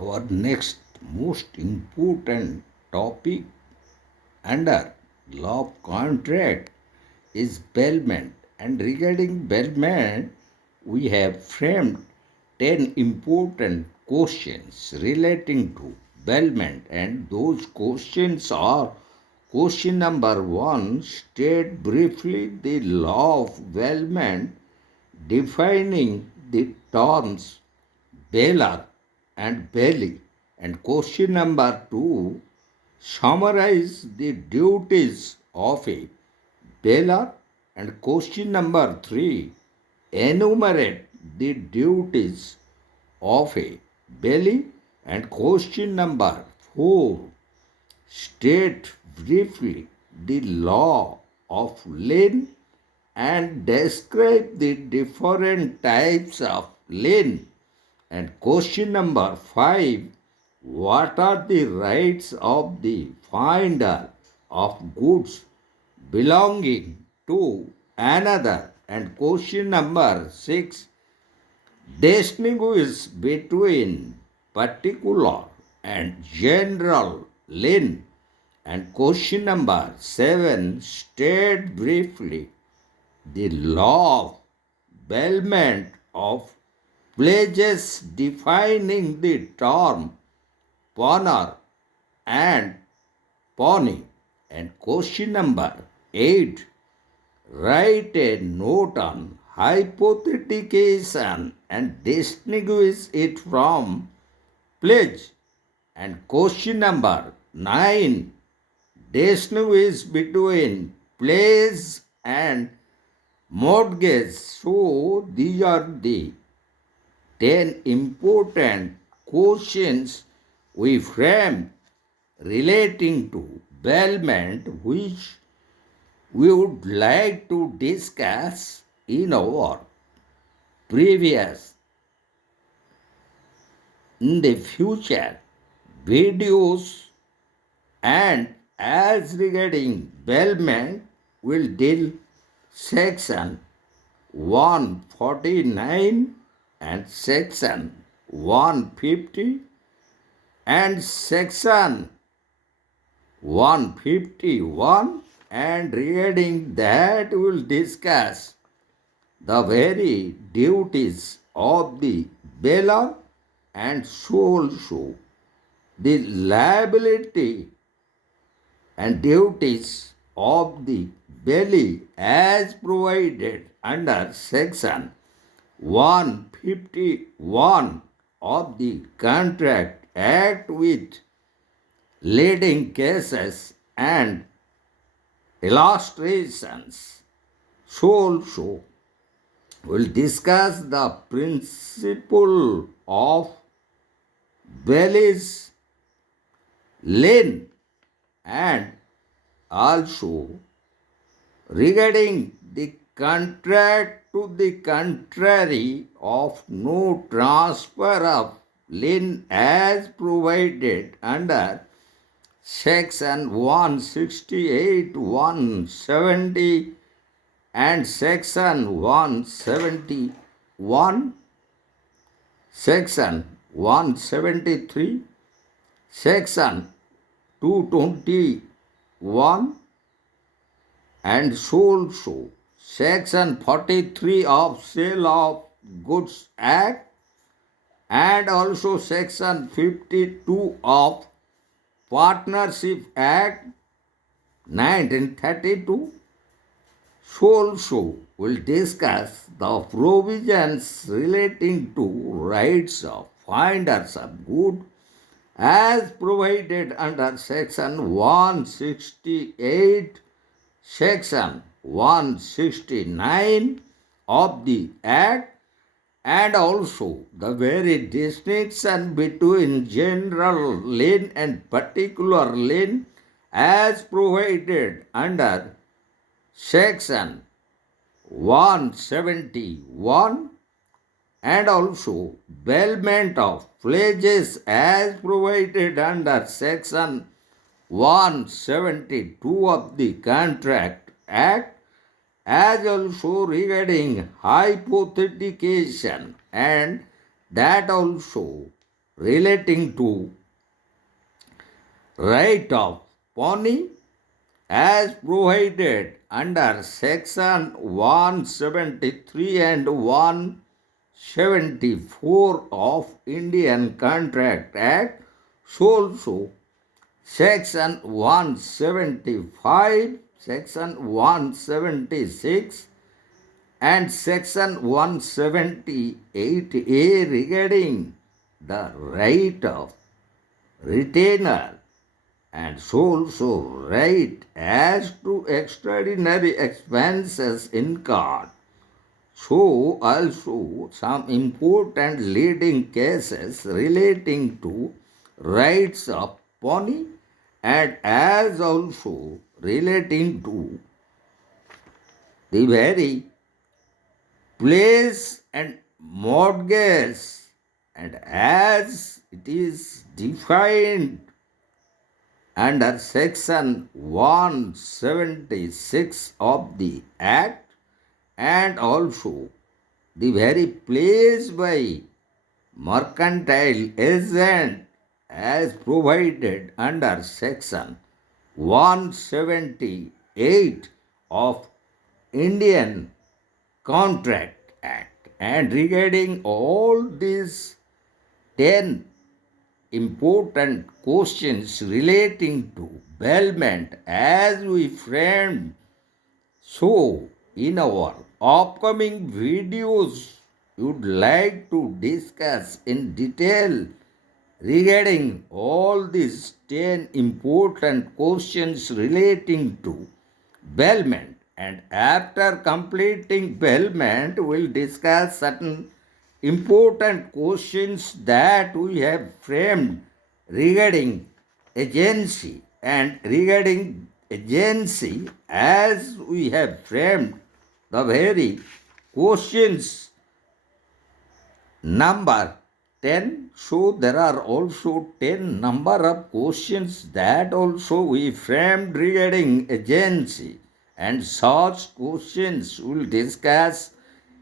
Our next most important topic under law of contract is bailment. And regarding bailment, we have framed 10 important questions relating to bailment, and those questions are: question number 1, state briefly the law of bailment, defining the terms bailer and bailee. And question number 2, summarize the duties of a bailer. And question number 3, enumerate the duties of a bailee. And question number 4, state briefly the law of lien and describe the different types of lien. And question number 5, what are the rights of the finder of goods belonging to another? And question number 6, distinguish between particular and general lien. And question number 7, state briefly the law of bailment of pledges, defining the term pawnee and pawnee. And question number 8, write a note on hypothecation and distinguish it from pledge. And question number 9, distinguish between pledge and mortgage. So these are the 10 important questions we frame relating to bailment, which we would like to discuss in our previous, in the future videos. And as regarding bailment, we'll deal section 149 and section 150 and section 151, and regarding that we will discuss the very duties of the bailer and also the liability and duties of the bailee as provided under section 151 of the Contract Act, with leading cases and illustrations. So also we'll discuss the principle of Bailey's lien, and also regarding the contract to the contrary of no transfer of lien as provided under section 168, 170 and section 171, section 173, section 221, and so also section 43 of Sale of Goods Act, and also section 52 of Partnership Act 1932. So also we'll discuss the provisions relating to rights of finders of good as provided under section 168, section 169 of the Act, and also the very distinction between general lien and particular lien as provided under section 171, and also bailment of pledges as provided under section 172 of the Contract Act, as also regarding hypothecation, and that also relating to right of pony as provided under Section 173 and 174 of Indian Contract Act, so also Section 175, Section 176 and Section 178A regarding the right of retainer and so right as to extraordinary expenses incurred. So also some important leading cases relating to rights of pony and as also relating to the very place and mortgage and as it is defined under Section 176 of the Act and also the very place by mercantile agent as provided under Section 178 of Indian Contract Act. And regarding all these 10 important questions relating to bailment as we framed so in our upcoming videos would like to discuss in detail regarding all these 10 important questions relating to bailment, and after completing bailment we'll discuss certain important questions that we have framed regarding agency, and regarding agency as we have framed the very questions number 10. So there are also 10 number of questions that also we framed regarding agency, and such questions we'll discuss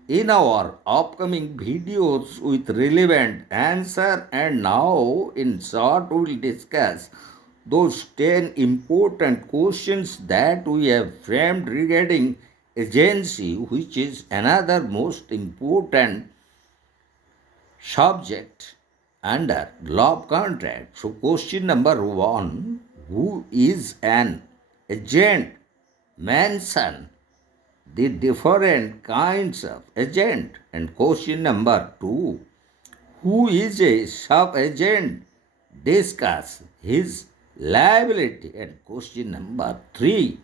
in our upcoming videos with relevant answer. And now in short we'll discuss those 10 important questions that we have framed regarding agency, which is another most important subject under law of contract. So question number 1, who is an agent? Mention the different kinds of agent. And question number 2, who is a sub-agent? Discuss his liability. And question number 3,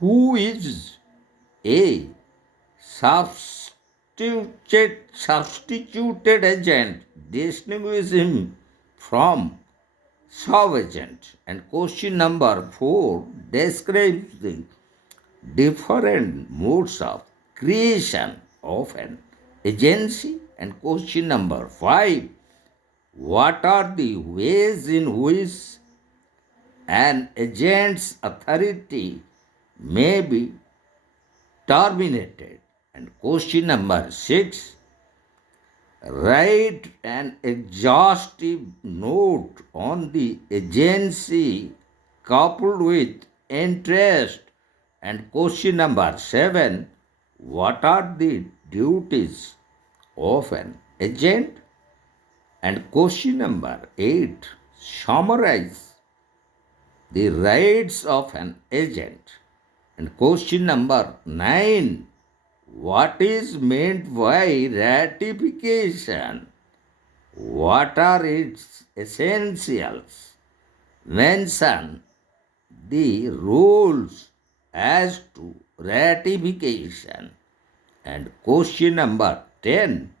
who is a substituted agent? Distinguish him from sub-agent. And question number 4 describes the different modes of creation of an agency. And question number 5, what are the ways in which an agent's authority may be terminated? And question number 6, write an exhaustive note on the agency coupled with interest. And question number 7, what are the duties of an agent? And question number 8, summarize the rights of an agent. And question number 9, what is meant by ratification? What are its essentials? Mention the rules as to ratification. And question number 10,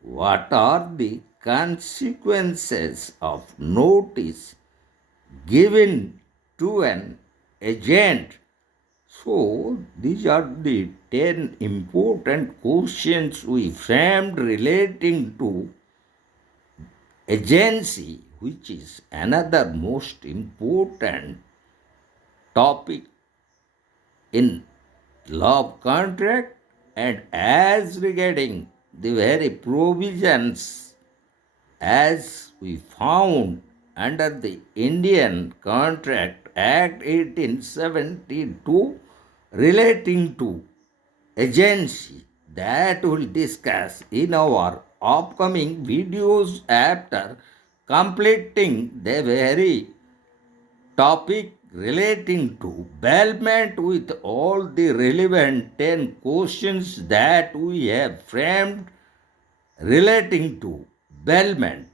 what are the consequences of notice given to an agent? So these are the 10 important questions we framed relating to agency, which is another most important topic in law of contract. And as regarding the very provisions as we found under the Indian Contract Act 1872 relating to agency that we'll discuss in our upcoming videos after completing the very topic relating to Bailment with all the relevant 10 questions that we have framed relating to Bailment.